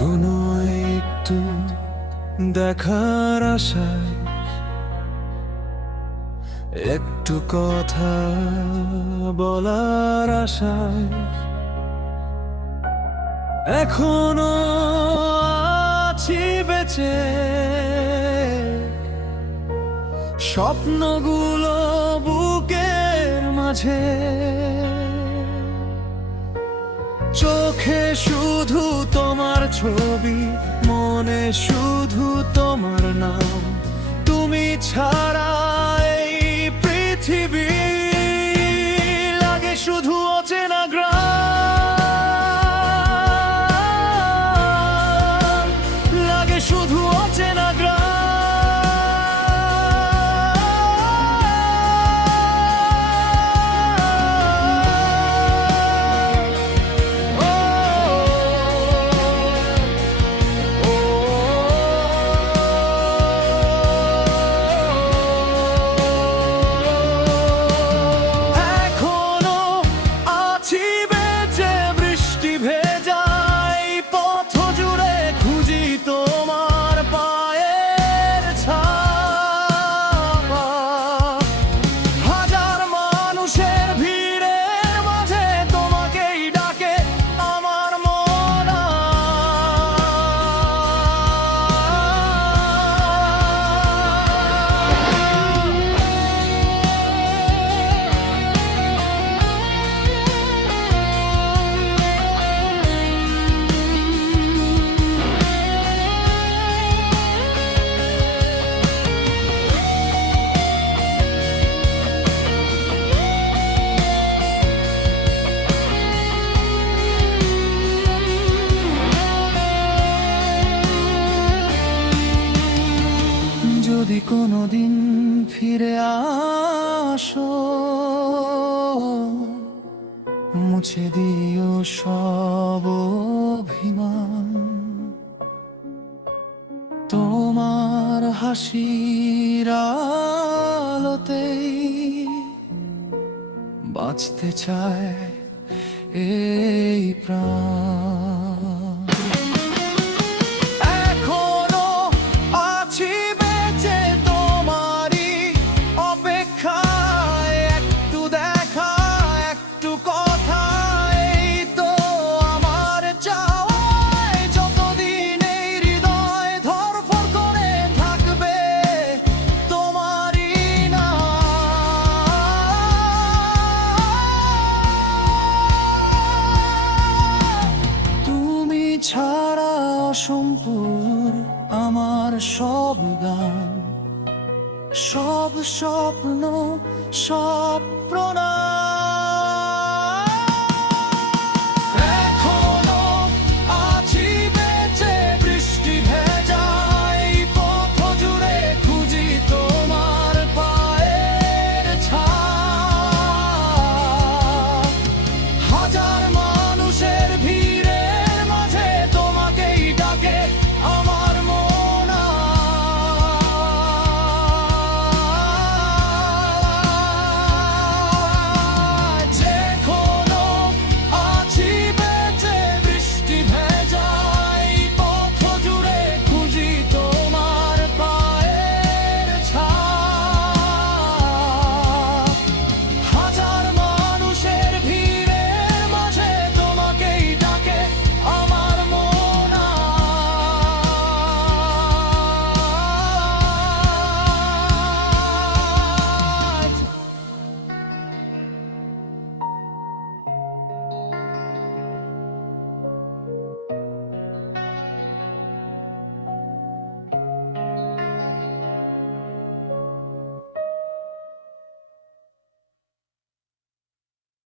কোনো একটু দেখার আশায়, একটু কথা বলার আশায় এখনো আছি বেঁচে। স্বপ্নগুলো বুকের মাঝে, চোখে শুধু তোমার ছবি, মনে শুধু তোমার নাম। তুমি ছাড়া এই পৃথিবী লাগে শুধু অচেনা গ্রাম, লাগে শুধু অচেনা গ্রাম। যদি কোনোদিন ফিরে আসো, মুছে দিও সব অভিমান। তোমার হাসির আলোতেই বাঁচতে চায় এই প্রাণ। ছাড়া অসম্পূর্ণ আমার সব গান, সব স্বপ্ন, সব প্রণাম।